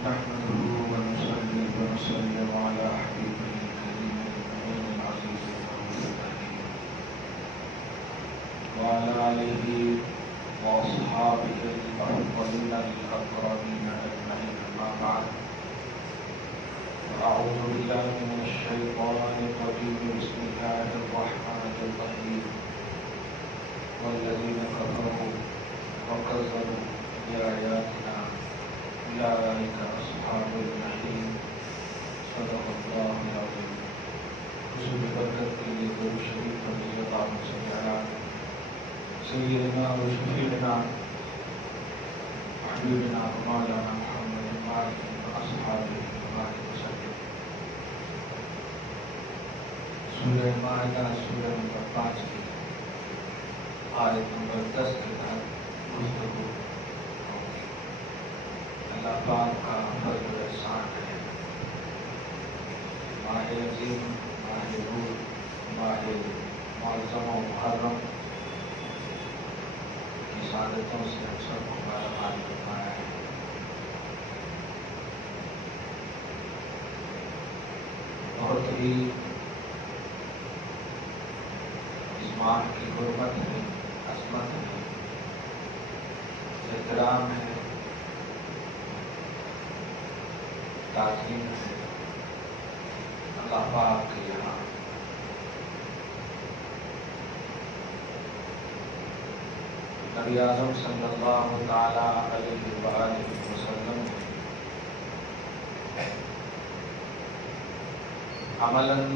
نحمده ونصلي ونسلم على حبيبه الكريم الأمين العزيز الحكيم وعلى آله وأصحابه الأفضلين الأكرمين أجمعين، أما بعد، أعوذ بالله من الشيطان الرجيم، بسم الله الرحمن الرحيم. والذين كفروا وكذبوا بآياتنا أولئك أصحاب الجحيم. صدق الله العظيم. حضور برکت کے لیے درود شریف پڑھیے. اللہم صل علی سیدنا و شفیعنا حبیبنا مولانا محمد وآلہ وأصحابہ وسلم. سورہ مائدہ سورہ نمبر 5 کی آیت نمبر 10 کے تحت گفتگو. اللہ پاک کا فضل و احسان ہے. ماہ عظیم، ماہ نور، ماہ معظم و محرم کی سعادتوں سے ہم سب کو مالامال فرمایا ہے. بہت ہی اس ماہ کی حرمت ہے، عظمت ہے، احترام ہے، تعظیم ہے. اللہ پاک کے یہاں نبی اعظم صلی اللہ تعالی علیہ وآلہ وسلم عملاً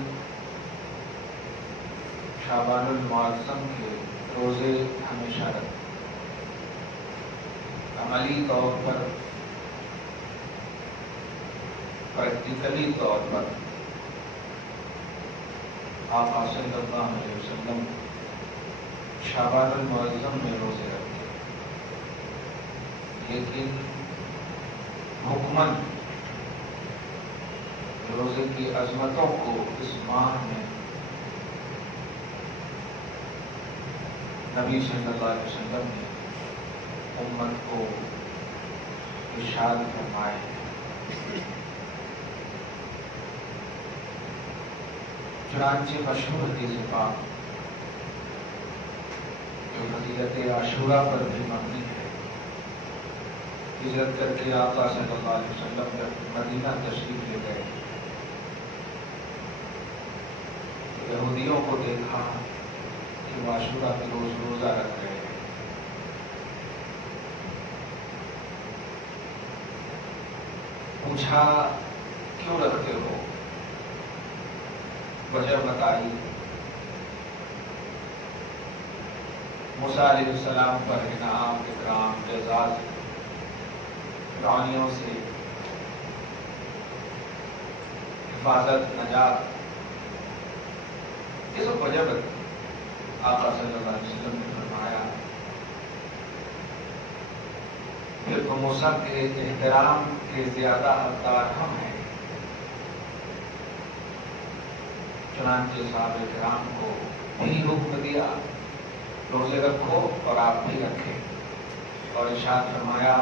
شعبان المعظم کے روزے ہمیشہ رکھتے. عملی طور پر، پریکٹیکلی طور پر آقا صلی اللہ علیہ وسلم شعبان المعظم میں روزے رکھتے، لیکن حکماً روزے کی عظمتوں کو اس ماہ میں نبی صلی اللہ علیہ وسلم نے امت کو ارشاد فرمائے. چنانچہ مشہور حدیث پاک جو فضیلت عاشورہ پر بھی مبنی ہے، ہجرت کر کے آقا صلی اللہ علیہ وسلم جب مدینہ تشریف لے گئے، یہودیوں کو دیکھا کہ وہ عاشورہ کے روز روزہ رکھ رہے ہیں. پوچھا کیوں رکھتے ہو؟ وجہ بتائی. موسیٰ علیہ السلام پر انعام، اکرام، اعزاز، فرعونیوں سے حفاظت، نجات، یہ سب وجہ بتائی. آقا صلی اللہ علیہ وسلم نے فرمایا پھر تو موسیٰ کے احترام کے زیادہ حقدار ہم ہیں. چنانچہ صحابہ کرام کو بھی حکم دیا روزے رکھو اور آپ بھی رکھیں، اور ارشاد فرمایا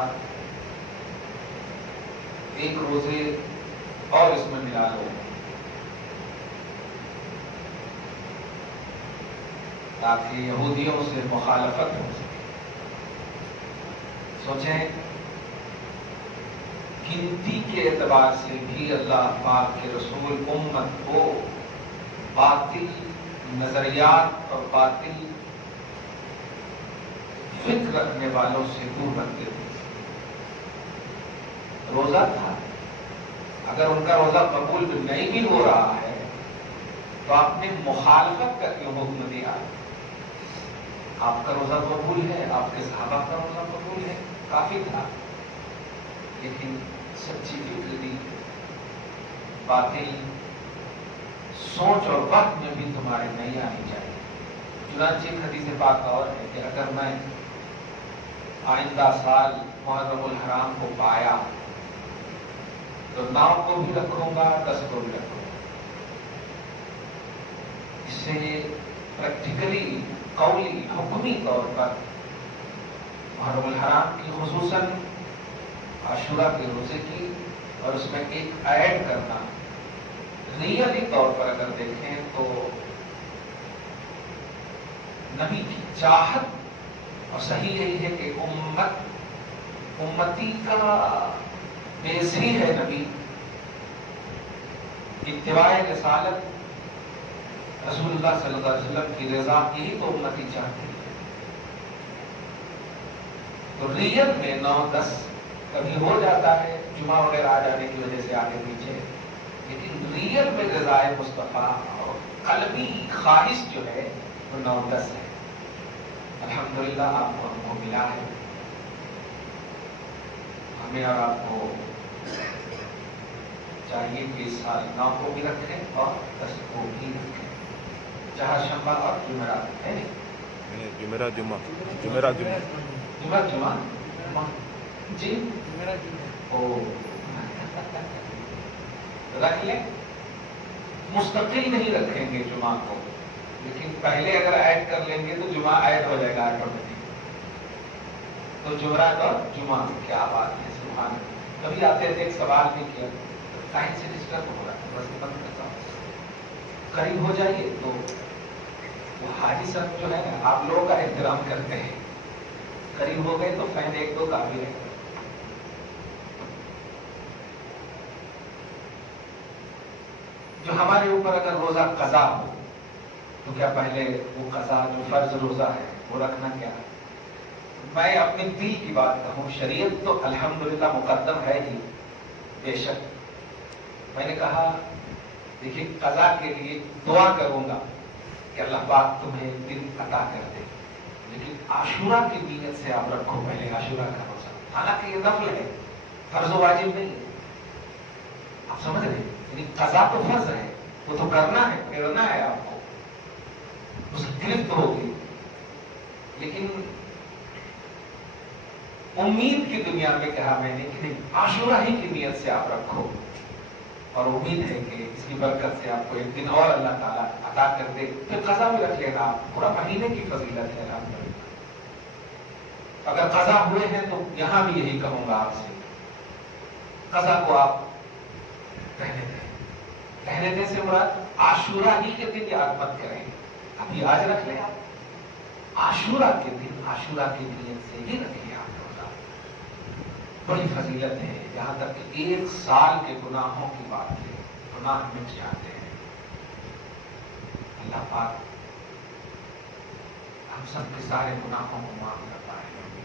ایک روزے اور اس میں ملا لو تاکہ یہودیوں سے مخالفت ہو سکے. سوچیں گنتی کے اعتبار سے بھی اللہ پاک کے رسول امت کو باطل نظریات اور باطل فکر رکھنے والوں سے دور رکھتے تھے. روزہ تھا، اگر ان کا روزہ قبول نہیں بھی ہو رہا ہے تو آپ نے مخالفت کا کیوں حکم دیا؟ آپ کا روزہ قبول ہے، آپ کے صحابہ کا روزہ قبول ہے، کافی تھا. لیکن سچی فکر دی، باطل سوچ اور وقت میں بھی تمہارے نہیں آنی چاہیے. چنانچہ ایک حدیث پاک اور ہے کہ اگر میں آئندہ سال محرم الحرام کو پایا تو 9 کو بھی رکھوں گا، 10 کو بھی رکھوں گا. اس سے پریکٹیکلی، قولی، حکمی طور پر محرم الحرام کی خصوصاً عاشورہ کے روزے کی اور اس میں ایک ایڈ کرنا، ریئلی طور پر اگر دیکھیں تو نبی کی چاہت اور صحیح یہی ہے کہ امتی کا بیس ہی ہے نبی، اتباع رسالت، رسول اللہ صلی اللہ علیہ وسلم کی رضا، یہی تو امتی چاہتی ہے۔ تو ریئل میں 9-10 کبھی ہو جاتا ہے جمعہ وغیرہ آ جانے کی وجہ سے آگے پیچھے، لیکن ریئل میں رضائے مصطفیٰ اور قلبی خواہش جو ہے وہ 9-10 ہے۔ الحمدللہ آپ کو ہم کو ملا ہے، ہمیں اور آپ کو چاہیے کہ اس سال 9 کو بھی رکھیں اور 10 کو بھی رکھیں، جہاں شنبہ اور جمعرات ہے جمعرات جمعہ جی رکھ لیں، مستقل نہیں رکھیں گے جمعہ کو، لیکن پہلے اگر ایڈ کر لیں گے تو جمعہ ایڈ ہو جائے گا آٹومیٹک۔ تو جمعرات اور جمعہ، کیا بات ہے، سبحان اللہ۔ کبھی آتے تھے ایک سوال بھی کیا، ٹائم سے ڈسٹرب ہو رہا ہے، بس بند کرتا ہوں، قریب ہو جائیے۔ تو حاجی صاحب جو ہے نا، آپ لوگوں کا احترام کرتے ہیں، قریب ہو گئے تو فین 1-2 کافی ہے۔ جو ہمارے اوپر اگر روزہ قضا ہو تو کیا پہلے وہ قضا جو فرض روزہ ہے وہ رکھنا کیا ہے؟ میں اپنے دل کی بات کہوں، شریعت تو الحمدللہ مقدم ہے ہی بے شک۔ میں نے کہا دیکھیے قضا کے لیے دعا کروں گا کہ اللہ پاک تمہیں دن عطا کر دے، لیکن عاشورہ کی نیت سے آپ رکھو پہلے عاشورہ کا روزہ، حالانکہ یہ نفل ہے، فرض و واجب نہیں ہے، آپ سمجھ رہے ہیں؟ یعنی قضا تو فرض ہے، وہ تو کرنا ہے، کرنا ہے آپ کو، اس کی گرفت ہوگی، لیکن امید کی دنیا میں کہا میں نے کہ نہیں، عاشورہ ہی کی نیت سے آپ رکھو، اور امید ہے کہ اس کی برکت سے آپ کو ایک دن اور اللہ تعالیٰ عطا کر دے، پھر قضا بھی رکھ لینا، آپ پورا مہینے کی فضیلت ہے الحمدللہ۔ اگر قضا ہوئے ہیں تو یہاں بھی یہی کہوں گا آپ سے، قضا کو آپ رہنے دیں، رہنے دیں سے مراد عاشورہ ہی کے دن یاد مت کریں، ابھی آج رکھ لیں آپ، عاشورہ کے دن عاشورہ کی نیت سے ہی رکھیں آپ روزہ، بڑی فضیلت ہے، یہاں تک کہ 1 سال کے گناہوں کی بات ہے، گناہ مٹ جاتے ہیں۔ اللہ پاک ہم سب کے سارے گناہوں کو معاف کرتا ہے،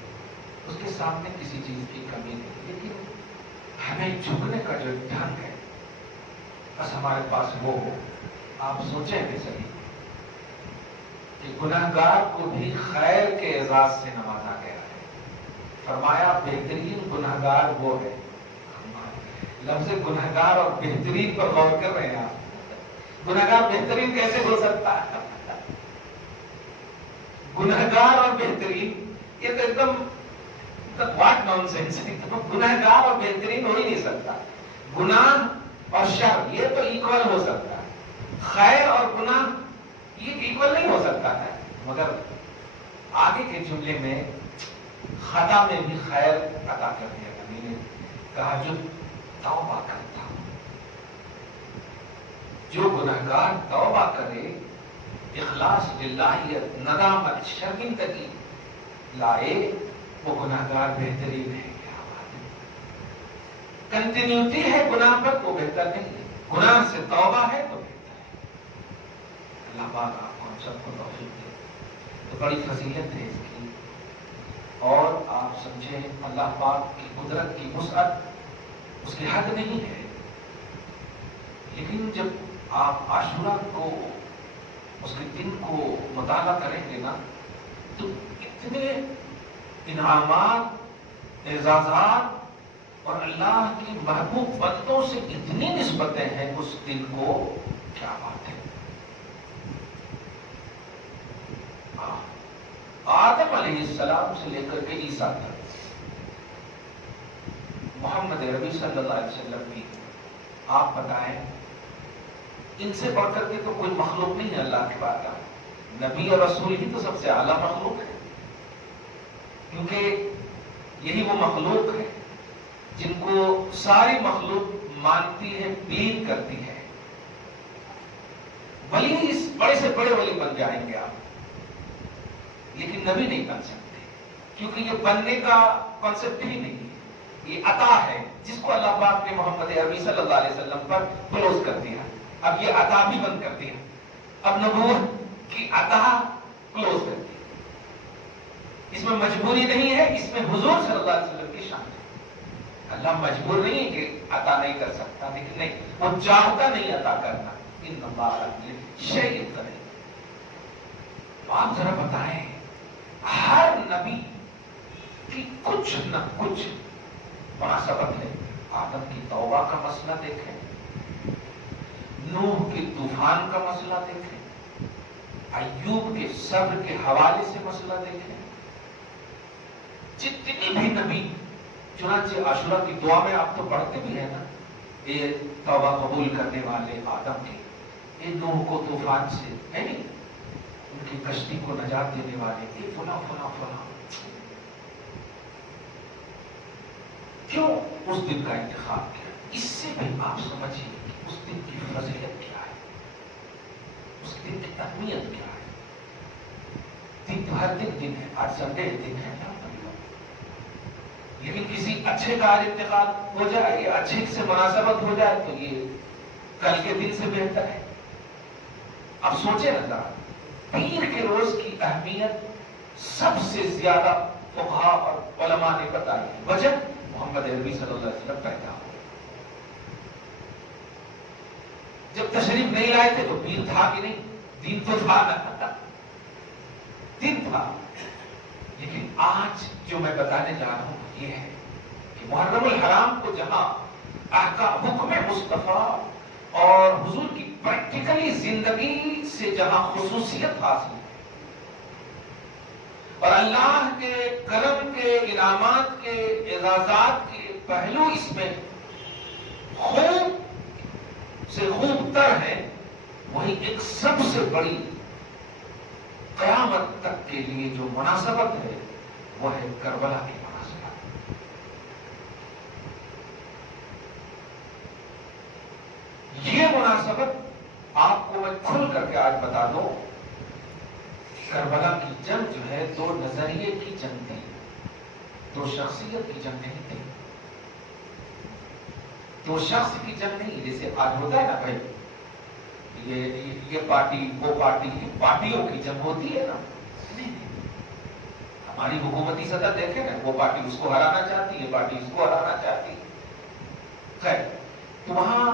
اس کے سامنے کسی چیز کی کمی نہیں، لیکن ہمیں جھکنے کا جو ڈھنگ ہے بس ہمارے پاس وہ ہو۔ آپ سوچیں بھی صحیح کہ گناہگار کو بھی خیر کے اعزاز سے نوازا گیا ہے، فرمایا بہترین گناہگار وہ ہے، لفظ گناہگار اور بہترین پر غور کر رہے ہیں آپ، گناہگار بہترین کیسے ہو سکتا ہے؟ گناہگار اور بہترین، یہ تو ایک دم واٹ نان سینس ہے، گناہگار اور بہترین ہو ہی نہیں سکتا، گناہ اور شر یہ تو ایکول ہو سکتا ہے، خیر اور گناہ یہ ایکول نہیں ہو سکتا ہے، مگر آگے کے جملے میں خطا میں بھی خیر عطا کر دیا، نبی نے کہا جو توبہ کرتا، جو گناہگار توبہ کرے، اخلاص للہیت، ندامت، شرمندگی لائے، وہ گناہگار بہترین ہے۔ کیا بات ہے، کنٹینیوٹی ہے گناہ پر تو بہتر نہیں ہے، گناہ سے توبہ ہے تو بہتر ہے۔ اللہ پاک آپ کو ہم سب کو توفیق دے، تو بڑی فضیلت ہے اس کی، اور آپ سمجھیں اللہ پاک کی قدرت کی وسعت اس کی حد نہیں ہے، لیکن جب آپ عاشورہ کو اس کے دن کو مطالعہ کریں گے نا تو اتنے انعامات، اعزازات اور اللہ کی محبوب بندوں سے اتنی نسبتیں ہیں اس دن کو، کیا بات ہے۔ آدم علیہ السلام سے لے کر کے عیسیٰ تک، محمد عربی صلی اللہ علیہ وسلم کی آپ بتائیں، ان سے بڑھ کر کے تو کوئی مخلوق نہیں ہے اللہ کے بعد، نبی اور رسول ہی تو سب سے اعلیٰ مخلوق ہے، کیونکہ یہی وہ مخلوق ہے جن کو ساری مخلوق مانتی ہے، بلیو کرتی ہے، ولی اس بڑے سے بڑے ولی بن جائیں گے آپ، لیکن نبی نہیں بن سکتے، کیونکہ یہ بننے کا کانسیپٹ ہی نہیں ہے، یہ عطا ہے جس کو اللہ پاک نے محمد عربی صلی اللہ علیہ وسلم پر کلوز کر دیا، اب یہ عطا بھی بند کر دیا، اب نبوت کی عطا کلوز کر دی، اس میں مجبوری نہیں ہے، اس میں حضور صلی اللہ علیہ وسلم کی شان ہے، اللہ مجبور نہیں ہے کہ عطا نہیں کر سکتا، لیکن نہیں، وہ چاہتا نہیں عطا کرنا، ان اللہ شیء قدیر۔ آپ ذرا بتائیں، ہر نبی کی کچھ نہ کچھ مناسبت ہے، آدم کی توبہ کا مسئلہ دیکھیں، نوح کے طوفان کا مسئلہ دیکھیں، ایوب کے صبر کے حوالے سے مسئلہ دیکھیں، جتنی بھی نبی، چنانچہ عاشورہ کی دعا میں آپ تو پڑھتے بھی ہیں نا، یہ توبہ قبول کرنے والے آدم کے، یہ نوح کو طوفان سے ہے نہیں، ان کی کشتی کو نجات دینے والے، یہ فلاں فلاں فلاں، کیوں اس دن کا انتخاب کیا؟ اس سے بھی آپ سمجھیے کہ اس دن کی فضیلت کیا ہے، اس دن کی اہمیت کیا ہے۔ دن تو ہر دن ہے، آج سنڈے دن ہے، لیکن کسی اچھے کا آج انتقال ہو جائے یا اچھے سے مناسبت ہو جائے تو یہ کل کے دن سے بہتر ہے۔ اب سوچیں نا، پیر کے روز کی اہمیت سب سے زیادہ فقہاء اور علماء نے بتائی، وجہ محمد عربی صلی اللہ علیہ وسلم پیدا ہوئے، جب تشریف نہیں لائے تھے تو پیر تھا کہ نہیں، دین تو تھا نا، دن تھا، لیکن آج جو میں بتانے جا رہا ہوں یہ ہے کہ محرم الحرام کو جہاں احکام حکم مصطفیٰ اور حضور کی پریکٹیکلی زندگی سے جہاں خصوصیت حاصل ہے اور اللہ کے کرم کے انعامات کے اعزازات کے پہلو اس میں خوب سے خوب تر ہے، وہی ایک سب سے بڑی قیامت تک کے لیے جو مناسبت ہے وہ ہے کربلا کی مناسبت۔ یہ مناسبت آپ کو میں کھل کر کے آج بتا دوں، کربلا کی جنگ جو ہے دو نظریے کی جنگ تھی، دو شخصیت کی جنگ نہیں تھی، دو شخص کی جنگ نہیں، جیسے آج ہوتا ہے نا بھائی، یہ پارٹی وہ پارٹی، پارٹیوں کی جنگ ہوتی ہے نا، ہماری حکومتی سطح دیکھیں نا، وہ پارٹی اس کو ہرانا چاہتی ہے، پارٹی اس کو ہرانا چاہتی ہے، خیر، تو وہاں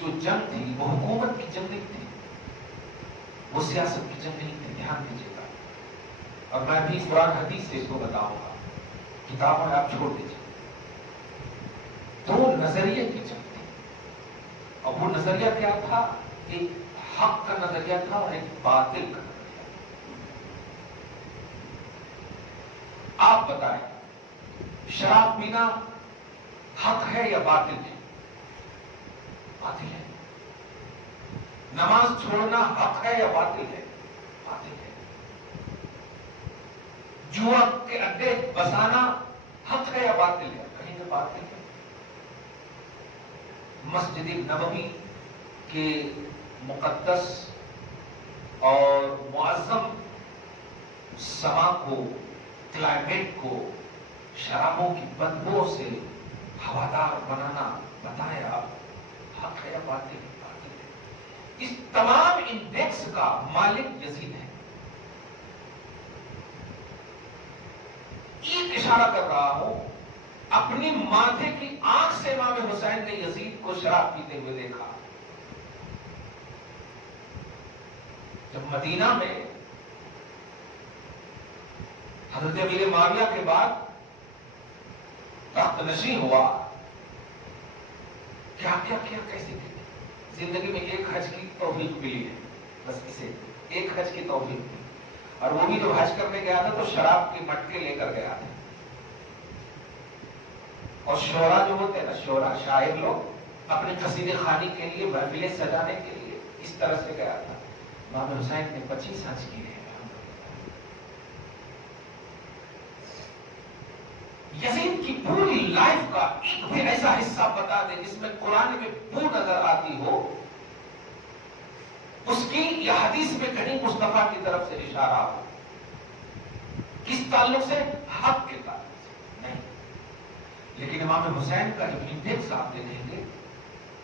جو جنگ تھی وہ حکومت کی جنگ نہیں تھی، وہ سیاست کی جنگ نہیں تھی، دھیان دیجیے گا، اور میں بھی قرآن حدیث سے اس کو بتاؤں گا، کتاب میں آپ چھوڑ دیجیے، دو نظریے کی جنگ تھی، اور وہ نظریہ کیا تھا؟ ایک حق کا نظریہ تھا اور ایک باطل کا نظریہ۔ آپ بتائیں، شراب پینا حق ہے یا باطل ہے؟ باطل ہے۔ نماز چھوڑنا حق ہے یا باطل ہے؟ باطل ہے۔ جوا کے اڈے بسانا حق ہے یا باطل ہے؟ کہیں تو باطل ہے۔ مسجد نبوی کے مقدس اور معظم سما کو، کلائمیٹ کو شرابوں کی بدبو سے ہوادار بنانا، بتایا حق ہے یا باطل ہے؟ باطل ہے۔ اس تمام انڈیکس کا مالک یزید ہے۔ ایک اشارہ کر رہا ہوں، اپنی ماتھے کی آنکھ سے امام حسین نے یزید کو شراب پیتے ہوئے دیکھا۔ جب مدینہ میں حضرت امیر معاویہ کے بعد تخت نشین ہوا، کیا کیا کیا، کیسے کی زندگی میں ایک حج کی توفیق ملی ہے، بس اسے ایک حج کی توفیق ملی، اور وہ بھی جو حج کرنے گیا تھا تو شراب کے مٹکے لے کر گیا تھا، اور شعرا جو ہوتے ہیں نا، شعرا شاعر لوگ اپنے قصیدے خوانی کے لیے، محفلیں سجانے کے لیے اس طرح سے گیا تھا۔ امام حسین نے 25 حج کی ہے۔ یزید کی پوری لائف کا ایک بھی ایسا حصہ بتا دے جس میں قرآن میں بو نظر آتی ہو اس کی یا حدیث میں کہیں مصطفیٰ کی طرف سے اشارہ ہو، کس تعلق سے؟ حق کے تعلق سے نہیں۔ لیکن امام حسین کا جب انڈیکس آپ دیکھیں گے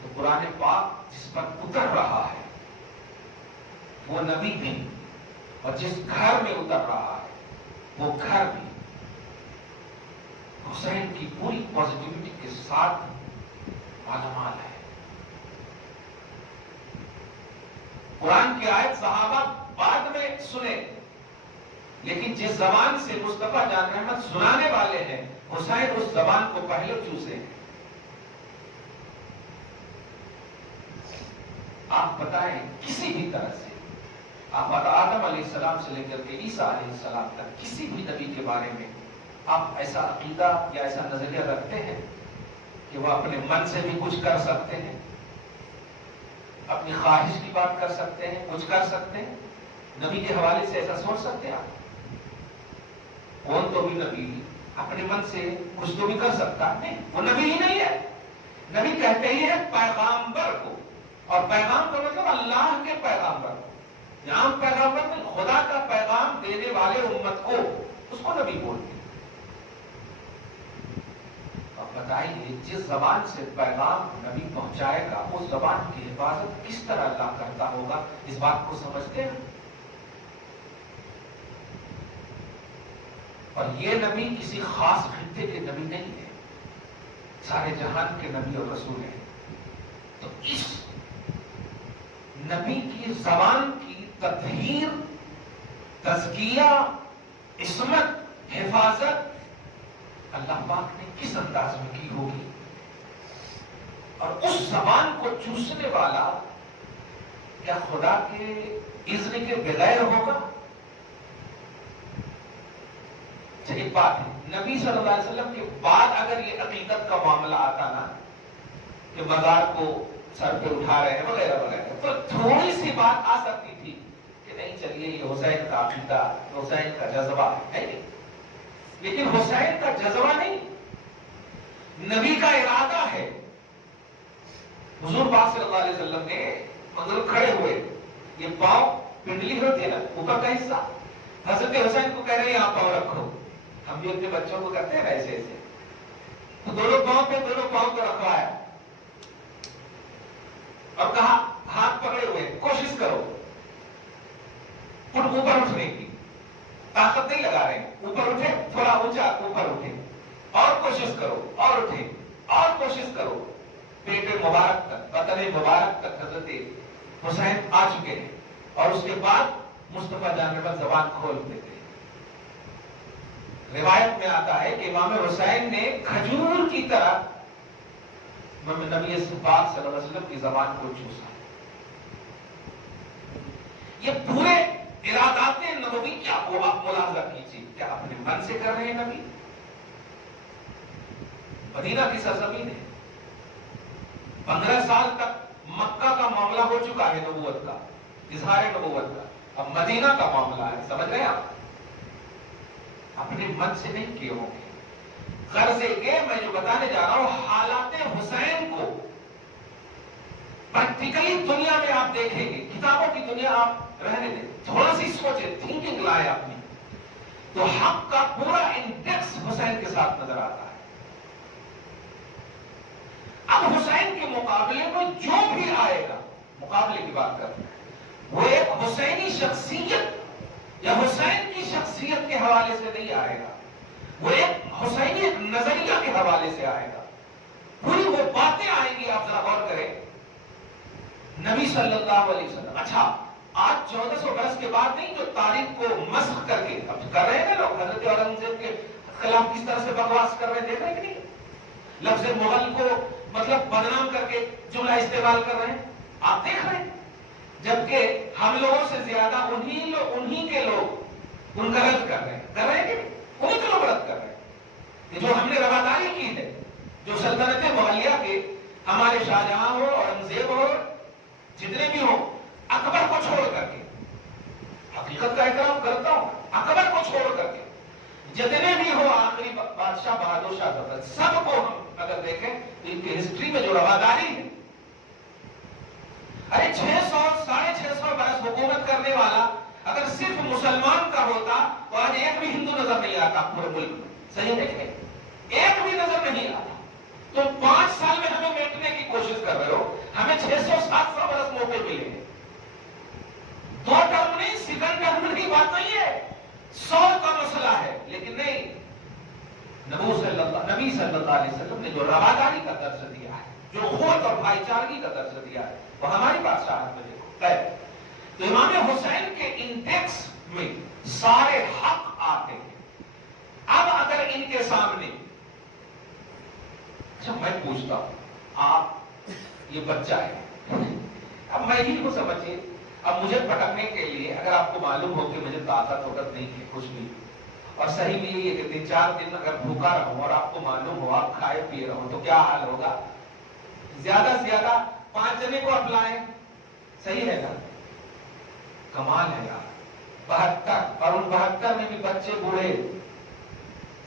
تو قرآن پاک جس پر اتر رہا ہے وہ نبی بھی، اور جس گھر میں اتر رہا ہے وہ گھر بھی حسین کی پوری پازیٹیوٹی کے ساتھ مالا مال ہے۔ قرآن کی آیت صحابہ بعد میں سنے، لیکن جس زبان سے مصطفیٰ جان احمد سنانے والے ہیں حسین اس زبان کو پہلے چوسے ہیں۔ آپ بتائیں کسی بھی طرح سے آپ آدم علیہ السلام سے لے کر کے عیسیٰ علیہ السلام تک کسی بھی نبی کے بارے میں آپ ایسا عقیدہ یا ایسا نظریہ رکھتے ہیں کہ وہ اپنے من سے بھی کچھ کر سکتے ہیں، اپنی خواہش کی بات کر سکتے ہیں، کچھ کر سکتے ہیں؟ نبی کے حوالے سے ایسا سوچ سکتے ہیں آپ؟ کون تو بھی نبی اپنے من سے کچھ تو بھی کر سکتا نہیں، وہ نبی ہی نہیں ہے۔ نبی کہتے ہی ہے پیغامبر کو، اور پیغام کا مطلب اللہ کے پیغامبر کو، یہاں پیغامبر میں خدا کا پیغام دینے والے امت کو، اس کو نبی بولتے ہیں۔ اب بتائیے جس زبان سے پیغام نبی پہنچائے گا اس زبان کی حفاظت کس طرح اللہ کرتا ہوگا، اس بات کو سمجھتے ہیں؟ اور یہ نبی کسی خاص خطے کے نبی نہیں ہے، سارے جہان کے نبی اور رسول ہیں۔ تو اس نبی کی زبان کی تطہیر، تزکیہ، عصمت، حفاظت اللہ پاک نے کس انداز میں کی ہوگی؟ اور اس زبان کو چوسنے والا کیا خدا کے اذن کے بغیر ہوگا؟ ایک بات ہے، نبی صلی اللہ علیہ وسلم کے بعد اگر یہ عقیدت کا معاملہ آتا نا کہ مزار کو سر پہ اٹھا رہے ہیں وغیرہ وغیرہ، تو تھوڑی سی بات آ سکتی تھی کہ نہیں چلیے یہ حسین کا عقیدہ، حسین کا جذبہ ہے نہیں، لیکن حسین کا جذبہ نہیں، نبی کا ارادہ ہے۔ حضور پاک صلی اللہ علیہ وسلم نے مطلب کھڑے ہوئے، یہ پاؤں پنڈلی ہوتی ہے نا اوپر کا حصہ، حضرت حسین کو کہہ رہے ہیں یہاں پاؤں رکھو، ہم بھی اپنے بچوں کو کرتے ہیں ایسے ایسے، تو دونوں پاؤں پہ دونوں پاؤں کو رکھوایا اور کہا ہاتھ پکڑے ہوئے کوشش کرو اوپر اٹھنے کی، طاقت نہیں لگا رہے، اوپر اٹھے، تھوڑا اونچا اوپر اٹھے، اور کوشش کرو، اور اٹھے، اور کوشش کرو، پیٹ مبارک تک، بدن مبارک تک حضرت حسین آ چکے ہیں، اور اس کے بعد مصطفیٰ جان پر زبان کھول دیتے ہیں۔ روایت میں آتا ہے کہ امام حسین نے کھجور کی طرح نبی پاک صلی اللہ علیہ وسلم کی زبان کو چوسا۔ یہ پورے ارادات نبوی کیا کو آپ ملاحظہ کیجیے، کیا اپنے من سے کر رہے ہیں نبی؟ مدینہ کی سرزمین ہے، 15 سال تک مکہ کا معاملہ ہو چکا ہے نبوت کا، اظہار نبوت کا، اب مدینہ کا معاملہ ہے، سمجھ رہے ہیں آپ؟ اپنے من سے نہیں کیے ہوں گے، غرض کے میں جو بتانے جا رہا ہوں حالات حسین کو پریکٹیکلی دنیا میں آپ دیکھیں گے، کتابوں کی دنیا آپ رہنے دیں، تھوڑا سی سوچیں، تھنکنگ لائے اپنی، تو حق کا پورا انڈیکس حسین کے ساتھ نظر آتا ہے۔ اب حسین کے مقابلے میں جو بھی آئے گا، مقابلے کی بات کرتے ہیں، وہ ایک حسینی شخصیت یا حسین کی شخصیت کے حوالے سے نہیں آئے گا، وہ ایک حسینی ایک نظریہ کے حوالے سے آئے گا، پوری وہ باتیں آئیں گی۔ آپ ذرا غور کریں، نبی صلی اللہ علیہ وسلم، اچھا آج 1400 برس کے بعد نہیں، جو تاریخ کو مسخ کر کے اب کر رہے ہیں نا لوگ، حضرت اورنگزیب کے خلاف کس طرح سے بکواس کر رہے ہیں، دیکھ رہے ہیں کہ نہیں؟ لفظ مغل کو مطلب بدنام کر کے جملہ استعمال کر رہے ہیں، آپ دیکھ رہے ہیں، جبکہ ہم لوگوں سے زیادہ انہی کے لوگ ان کا رد کر رہے ہیں کہ نہیں؟ انہی کے لوگ رد کر رہے ہیں کہ جو ہم نے رواداری کی ہے، جو سلطنت مغلیہ کے ہمارے شاہجہاں ہو، اورنگزیب ہو، جتنے بھی ہوں، اکبر کو چھوڑ کر کے، حقیقت کا احترام کرتا ہوں، اکبر کو چھوڑ کر کے جتنے بھی ہو آخری بادشاہ بہادر شاہ ظفر، سب کو ہم اگر دیکھیں تو ان کی ہسٹری میں جو رواداری ہے، ارے 600 650 برس حکومت کرنے والا اگر صرف مسلمان کا ہوتا تو آج ایک بھی ہندو نظر نہیں آتا پورے ملک میں. صحیح دیکھیں، ایک بھی نظر نہیں آتا. تو 5 سال میں ہمیں بیٹھنے کی کوشش کر رہے ہو، ہمیں 600 700 برس موقع ملے ہیں. 2 ٹرم نہیں، سیکنڈ ٹرم کی بات نہیں ہے، 100 کا مسئلہ ہے. لیکن نہیں، نبی صلی اللہ علیہ وسلم نے جو رواداری کا درس دیا ہے، جو قوت اور بھائی چارگی کا درس دیا ہے، وہ ہماری بادشاہت میں دیکھو. تو امام حسین کے انڈیکس میں سارے حق آتے ہیں. اب اگر ان کے سامنے، اچھا میں پوچھتا ہوں، آپ یہ بچہ ہے، اب میں ہی کو سمجھے، اب مجھے پٹکنے کے لیے اگر آپ کو معلوم ہو کہ مجھے طاقت وقت نہیں ہے کچھ بھی، اور صحیح بھی یہی ہے کہ 3-4 دن اگر بھوکا رہوں اور آپ کو معلوم ہو آپ کھائے پیے رہو تو کیا حال ہوگا؟ زیادہ سے زیادہ 5 جنے کو اپلائیں. صحیح ہے نا؟ کمال ہے یار. 72 اور ان 72 میں بھی بچے بوڑھے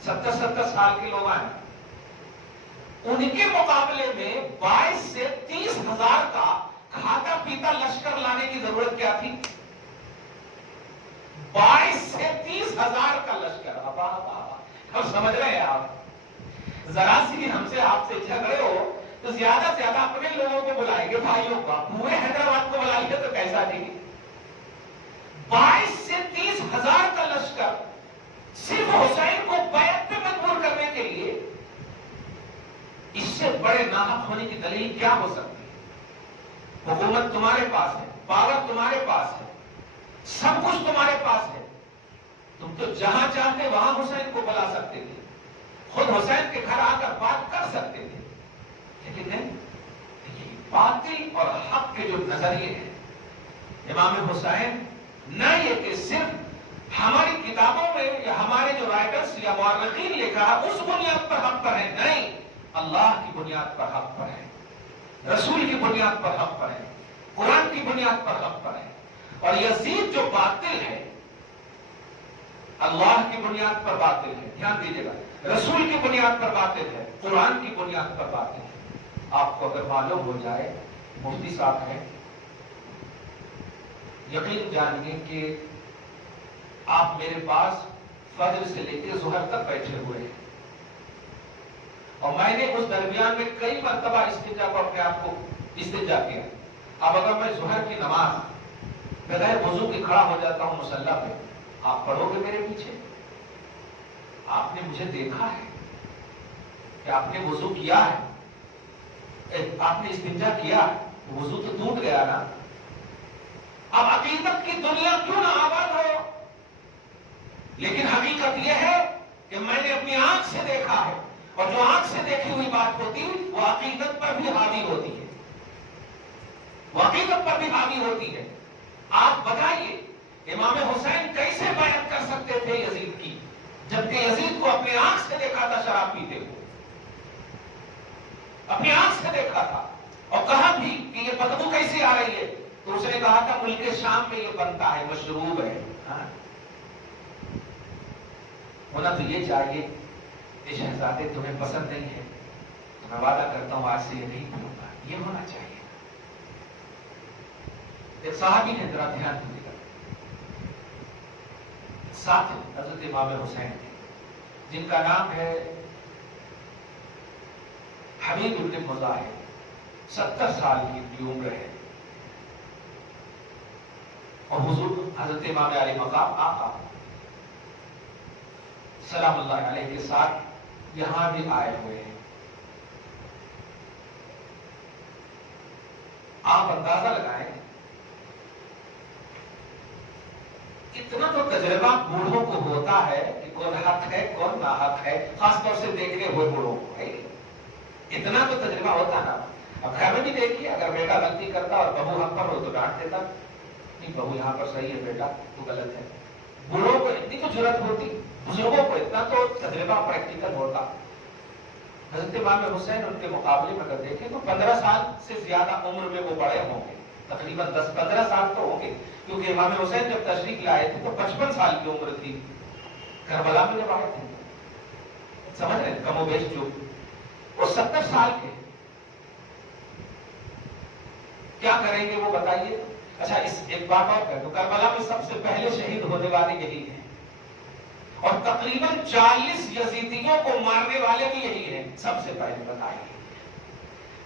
70 سال کے لوگ آئے. ان کے مقابلے میں 22 سے 30 ہزار کا کھاتا پیتا لشکر لانے کی ضرورت کیا تھی؟ 22 سے 30 ہزار کا لشکر. اب سمجھ رہے ہیں آپ؟ ذرا سی ہم سے آپ سے جھگڑے ہو تو زیادہ سے زیادہ اپنے لوگوں کو بلائیں گے، بھائیوں کو. پورے حیدرآباد کو بلا لیا تو کیسا ٹھیک. 22 سے 30 ہزار کا لشکر صرف حسین کو بیعت پہ مجبور کرنے کے لیے، اس سے بڑے ناحق ہونے کی دلیل کیا ہو سکتی ہے؟ حکومت تمہارے پاس ہے، پاور تمہارے پاس ہے، سب کچھ تمہارے پاس ہے. تم تو جہاں چاہتے وہاں حسین کو بلا سکتے تھے، خود حسین کے گھر آ کر بات کر سکتے تھے. لیکن نہیں، باطل اور حق کے جو نظریے ہیں، امام حسین نہ یہ کہ صرف ہماری کتابوں میں یا ہمارے جو رائٹرز یا مورخین لکھا ہے اس بنیاد پر حق پر ہے، نہیں، اللہ کی بنیاد پر حق پر ہے، رسول کی بنیاد پر حق پر ہے، قرآن کی بنیاد پر حق پر ہے. اور یزید جو باطل ہے اللہ کی بنیاد پر باطل ہے، دھیان دیجیے گا، رسول کی بنیاد پر باطل ہے، قرآن کی بنیاد پر باطل ہے. آپ کو اگر معلوم ہو جائے، مفتی صاحب ہیں، یقین جانیے کہ آپ میرے پاس فجر سے لے کے ظہر تک بیٹھے ہوئے ہیں، اور میں نے اس درمیان میں کئی مرتبہ استنجا کو اپنے آپ کو استنجا کیا. اب اگر میں ظہر کی نماز بغیر وضو کے کھڑا ہو جاتا ہوں مصلی پہ، آپ پڑھو گے میرے پیچھے؟ آپ نے مجھے دیکھا ہے کہ آپ نے وضو کیا ہے، آپ نے استنجا کیا، وضو تو ٹوٹ گیا نا. اب عقیدت کی دنیا کیوں نہ آباد ہو، لیکن حقیقت یہ ہے کہ میں نے اپنی آنکھ سے دیکھا ہے، اور جو آنکھ سے دیکھی ہوئی بات ہوتی وہ عقیدت پر بھی حاوی ہوتی ہے، وہ عقیدت پر بھی حاوی ہوتی ہے. آپ بتائیے امام حسین کیسے بیعت کر سکتے تھے یزید کی، جبکہ یزید کو اپنے آنکھ سے دیکھا تھا شراب پیتے ہوئے، اپنی آنکھ سے دیکھا تھا، اور کہا بھی کہ یہ بدبو کیسی آ رہی ہے، تو اس نے کہا تھا ملک شام میں یہ بنتا ہے، مشروب ہے. ہونا تو یہ چاہیے کہ شہزادے تمہیں پسند نہیں ہے تو میں وعدہ کرتا ہوں آج سے یہ نہیں پیوں گا، یہ ہونا چاہیے. ایک صحابی ہے، ذرا دھیان دیجیے گا، ساتھ حضرت امام حسین جن کا نام ہے حبیب بن مظاہر، 70 سال کی عمر ہے، اور حضور حضرت امام علی مقام آقا سلام اللہ علیہ کے ساتھ یہاں بھی آئے ہوئے ہیں. آپ اندازہ لگائیں، اتنا تو تجربہ بوڑھوں کو ہوتا ہے کہ کون حق ہے کون ناحق ہے، خاص طور سے دیکھنے ہوئے بوڑھوں کو اتنا تو تجربہ ہوتا نا. اب گھر میں بھی دیکھیے، اگر بیٹا غلطی کرتا اور بہو حق پر ہو تو ڈانٹ دیتا، نہیں بہو یہاں پر صحیح ہے، بیٹا تو غلط ہے. بوڑھوں کو اتنی تو ضرورت ہوتی، بزرگوں کو اتنا تو تجربہ پریکٹیکل ہوتا. حضرت امام حسین ان کے مقابلے میں اگر دیکھیں تو 15 سال سے زیادہ عمر میں وہ بڑے ہوں گے، تقریباً 10-15 سال تو ہوں گے، کیونکہ امام حسین جب تشریف لائے تھے تو 55 سال کی عمر تھی. کربلا میں جب آئے تھے، سمجھ رہے ہیں کم و بیش جو وہ 70 سال کے، کیا کریں گے وہ بتائیے. اچھا اس ایک بات اور کہہ دو، کربلا میں سب سے پہلے شہید ہونے والے یہی ہیں، اور تقریباً 40 یزیدیوں کو مارنے والے بھی یہی ہیں. سب سے پہلے بتائیے.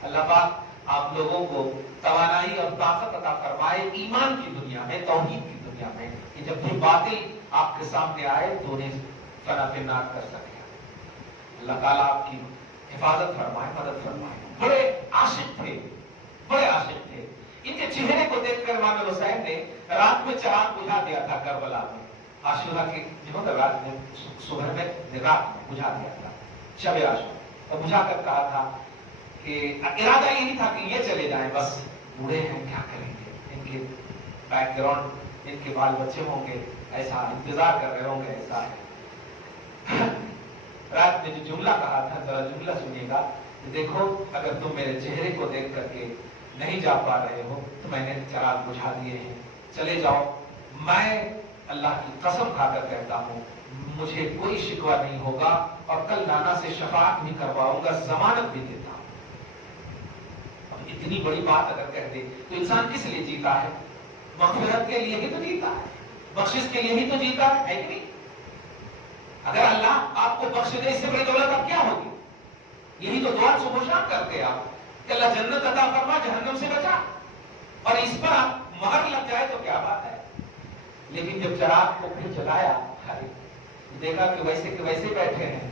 اللہ پاک آپ لوگوں کو توانائی اور طاقت عطا فرمائے ایمان کی دنیا میں، توحید کی دنیا میں، کہ جب بھی باطل آپ کے سامنے آئے تو انہیں فنا فنار کر سکے. اللہ تعالیٰ آپ کی حفاظت فرمائے، مدد فرمائے. بڑے عاشق تھے، بڑے عاشق تھے. ان کے چہرے کو دیکھ کر امام حسین نے رات میں چراغ بجھا دیا تھا کربلا میں. عاشورہ کی جنہوں نے رات میں، صبح میں، رات میں بجھا دیا تھا، شب عاشورہ. اور بجھا کر کہا تھا کہ ارادہ یہ نہیں تھا کہ یہ چلے جائیں، بس بوڑھے ہیں کیا کریں گے، ان کے بیک گراؤنڈ، ان کے بال بچے ہوں گے، ایسا انتظار کر رہے ہوں گے، ایسا ہے. رات میں جو جملہ کہا تھا، ذرا جملہ سنیے گا کہ دیکھو اگر تم میرے چہرے کو دیکھ کر کے نہیں جا پا رہے ہو تو میں نے چراغ بجھا دیے ہیں، چلے جاؤ. میں اللہ کی قسم کھا کر کہتا ہوں مجھے کوئی شکوہ نہیں ہوگا، اور کل نانا سے شفاعت بھی کرواؤں گا، ضمانت بھی دیتا ہوں. اب اتنی بڑی بات اگر کہہ دے تو انسان کس لیے جیتا ہے؟ مغفرت کے لیے ہی تو جیتا ہے، بخشش کے لیے ہی تو جیتا ہے کہ نہیں؟ اگر اللہ آپ کو بخش دے، اس سے بڑی دولت اب کیا ہوگی؟ یہی تو دعا صبح شام کرتے آپ کہ اللہ جنت عطا فرما، جہنم سے بچا، اور اس پر آپ مہر لگ جائے تو کیا بات ہے. لیکن جب چراغ کو پھر جلایا، دیکھا کہ ویسے بیٹھے ہیں.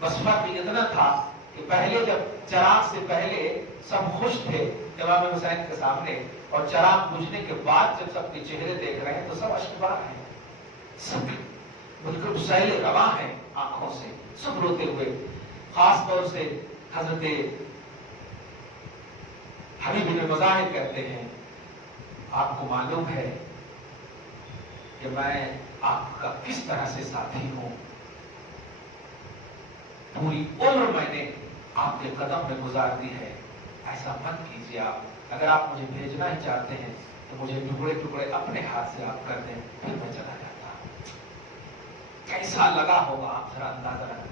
بس فرق اتنا تھا کہ پہلے جب چراغ سے پہلے سب خوش تھے امام حسین کے سامنے، اور چراغ بجھنے کے بعد جب سب کے چہرے دیکھ رہے ہیں تو سب اشکبار ہیں، سب بالکل سیل رواں ہیں آنکھوں سے، سب روتے ہوئے. خاص طور سے حضرت حبیب بن مظاہر کہتے ہیں آپ کو معلوم ہے کہ میں آپ کا کس طرح سے ساتھی ہوں، پوری عمر میں نے آپ کے قدم میں گزار دی ہے، ایسا مت کیجیے. آپ اگر آپ مجھے بھیجنا ہی چاہتے ہیں تو مجھے ٹکڑے ٹکڑے اپنے ہاتھ سے آپ کر دیں، پھر میں چلا جاتا. کیسا لگا ہوگا آپ ذرا اندازہ رکھیں.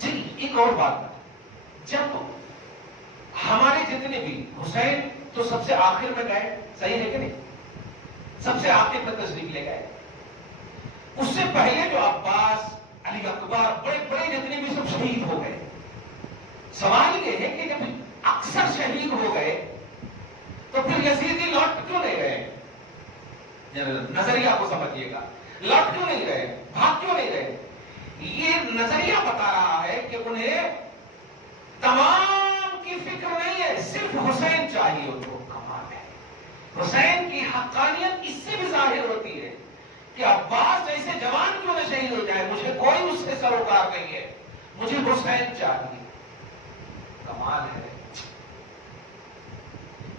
جی ایک اور بات، جب ہمارے جتنے بھی حسین تو سب سے آخر میں گئے، صحیح ہے کہ نہیں؟ سب سے آخر میں تشریف لے گئے. اس سے پہلے جو عباس، علی اکبر، بڑے بڑے جتنے بھی سب شہید ہو گئے. سوال یہ ہے کہ جب اکثر شہید ہو گئے تو پھر یزیدی لوٹ کیوں نہیں گئے؟ نظریہ کو سمجھیے گا، لوٹ کیوں نہیں گئے، بھاگ کیوں نہیں گئے؟ یہ نظریہ بتا رہا ہے کہ انہیں تمام کی فکر نہیں ہے، صرف حسین چاہیے ان کو. کمال ہے. حسین کی حقانیت اس سے بھی ظاہر ہوتی ہے کہ عباس جیسے جوان کیوں نہ شہید ہو جائے، مجھے کوئی اس سے سروکار نہیں ہے، مجھے حسین چاہیے. کمال ہے.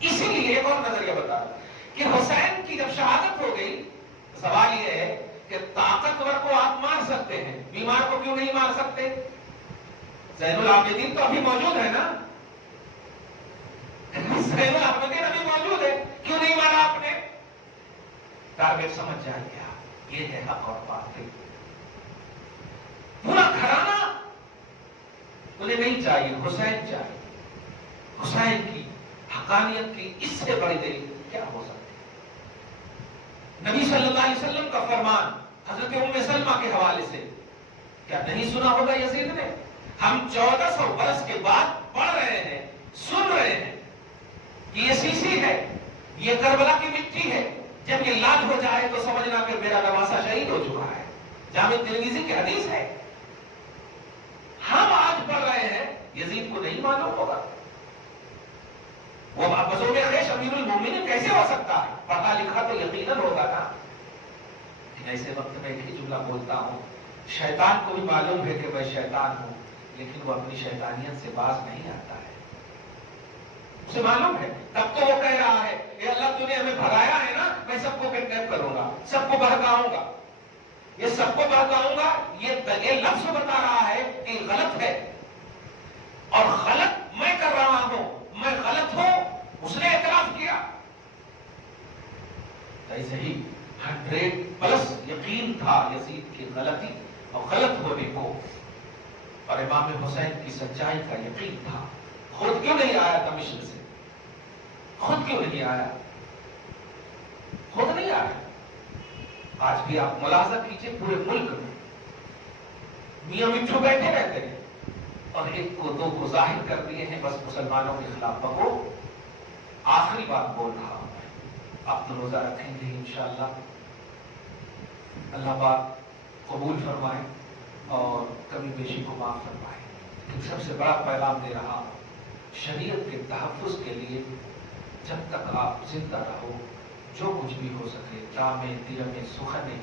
اسی لیے ایک اور نظریہ بتا رہا کہ حسین کی جب شہادت ہو گئی، سوال یہ ہے کہ طاقتور کو آپ مار سکتے ہیں، بیمار کو کیوں نہیں مار سکتے؟ زین العابدین تو ابھی موجود ہے نا، زین العابدین ابھی موجود ہے، کیوں نہیں مارا آپ نے؟ ٹارگٹ سمجھ جائیے آپ، یہ ہے حق اور باطل. پورا گھرانہ انہیں نہیں چاہیے، حسین چاہیے. حسین کی حقانیت کی اس سے بڑی دلیل کیا ہو سکتی؟ نبی صلی اللہ علیہ وسلم کا فرمان حضرت ام سلمہ کے حوالے سے کیا نہیں سنا ہوگا یزید نے؟ ہم 1400 برس کے بعد پڑھ رہے ہیں، سن رہے ہیں کہ یہ سیسی ہے، یہ کربلا کی مٹی ہے، جب یہ لال ہو جائے تو سمجھنا کہ میرا نواسہ شہید ہو چکا ہے. جامع ترمذی کی حدیث ہے. ہم آج پڑھ رہے ہیں، یزید کو نہیں معلوم ہوگا. وہ بزرگ خیش امیر المومنین کیسے ہو سکتا ہے؟ پڑھا لکھا تو یقیناً ہوگا نا. ایسے وقت میں ایک ہی جملہ بولتا ہوں، شیطان کو بھی معلوم ہے کہ میں شیطان ہوں، لیکن وہ اپنی شیطانیت سے باز نہیں آتا ہے. اسے معلوم ہے، تب تو وہ کہہ رہا ہے اے اللہ تو نے ہمیں بھگایا ہے نا، میں سب کو کڈنیپ کروں گا، سب کو بہکاؤں گا. یہ سب کو بہکاؤں گا، یہ لفظ بتا رہا ہے کہ غلط ہے، اور غلط میں کر رہا ہوں، میں غلط ہوں، اس نے اعتراف کیا. ایسے ہی اور غلط ہونے کو، اور امام حسین کی سچائی کا یقین تھا۔ خود کیوں نہیں آیا کمیشن سے؟ خود کیوں نہیں آیا؟ خود نہیں آیا۔ آج بھی آپ ملاحظہ کیجئے پورے ملک میں میاں مٹھو بیٹھے رہتے ہیں اور ایک کو دو کو ظاہر کر دیے ہیں، بس مسلمانوں کے خلاف بکو۔ آخری بات بول رہا ہوں، آپ روزہ رکھیں گے انشاءاللہ، اللہ پاک قبول فرمائے اور کمی بیشی کو معاف فرمائے۔ لیکن سب سے بڑا پیغام دے رہا ہوں، شریعت کے تحفظ کے لیے جب تک آپ زندہ رہو، جو کچھ بھی ہو سکے، دامے دیرمے سخنے،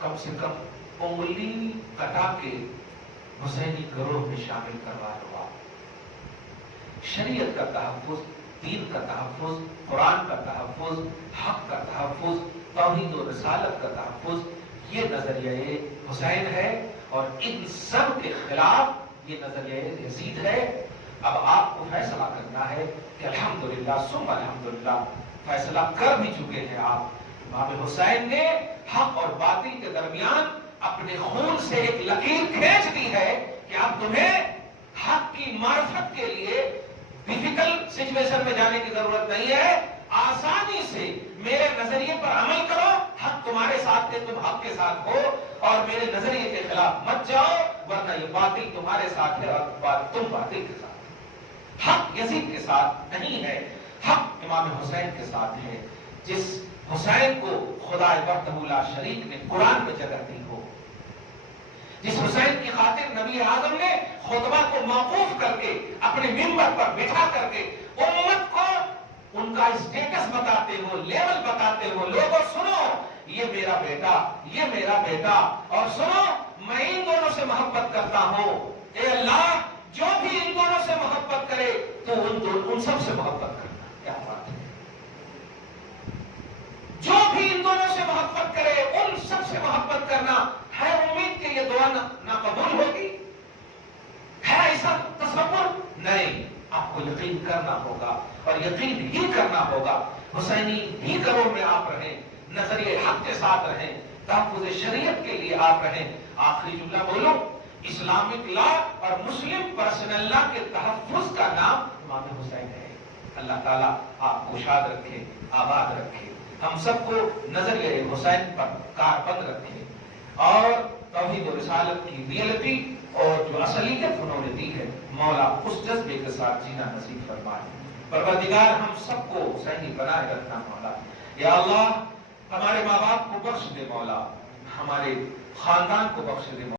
کم سے کم انگلی کٹا کے حسینی گروہ میں شامل کروا لو۔ آپ شریعت کا تحفظ، دین کا تحفظ، قرآن کا تحفظ، حق کا تحفظ، توحید و رسالت کا تحفظ، یہ نظریہ حسین ہے، اور ان سب کے خلاف یہ نظریہ یزید ہے۔ اب آپ کو فیصلہ کرنا ہے کہ الحمدللہ ثم الحمدللہ فیصلہ کر بھی چکے ہیں آپ۔ امام حسین نے حق اور باطل کے درمیان اپنے خون سے ایک لکیر کھینچ دی ہے کہ اب تمہیں حق کی معرفت کے لیے ڈیفیکلٹ سچویشن میں جانے کی ضرورت نہیں ہے، آسانی سے میرے نظریے پر عمل کرو، حق تمہارے ساتھ ہے، تم حق کے ساتھ ہو، اور میرے نظریے کے خلاف مت جاؤ، ورنہ یہ باطل تمہارے ساتھ ہے اور تم باطل کے ساتھ۔ حق یزید کے ساتھ نہیں ہے، حق امام حسین کے ساتھ ہے۔ جس حسین کو خدا وحدہ لا شریک نے قرآن میں جگہ دی ہو، جس حسین کی خاطر نبی اعظم نے خطبہ کو موقوف کر کے اپنے منبر پر بٹھا کر کے امت کو ان کا اسٹیٹس بتاتے ہو، لیول بتاتے ہو، لوگوں سنو یہ میرا بیٹا، یہ میرا بیٹا، اور سنو میں ان دونوں سے محبت کرتا ہوں، اے اللہ جو بھی ان دونوں سے محبت کرے تو ان سب سے محبت کرنا۔ کیا بات ہے! جو بھی ان دونوں سے محبت کرے ان سب سے محبت کرنا ہے۔ امید کہ یہ دعا نہ قبول ہوگی؟ ہے ایسا تصور؟ نہیں، آپ کو یقین کرنا ہوگا، اور یقین ہی کرنا ہوگا۔ حسینی ہی گروہ میں آپ رہیں، نظریہ حق کے ساتھ رہیں، تحفظ شریعت کے لیے آپ رہیں۔ آخری جملہ بولو، اسلامک لا اور مسلم پرسنل لا کے تحفظ کا نام امام حسین ہے۔ اللہ تعالیٰ آپ کو شاد رکھے، آباد رکھے، ہم سب کو نظریہ حسین پر کاربند رکھے، اور توحید و رسالت کی ریئلٹی اور جو اصلیت انہوں نے دی ہے، مولا اس جذبے کے ساتھ جینا نصیب فرمائے۔ پروردگار ہم سب کو صحیح بنائے رکھنا مولا۔ یا اللہ ہمارے ماں باپ کو بخش دے مولا، ہمارے خاندان کو بخش دے مولا۔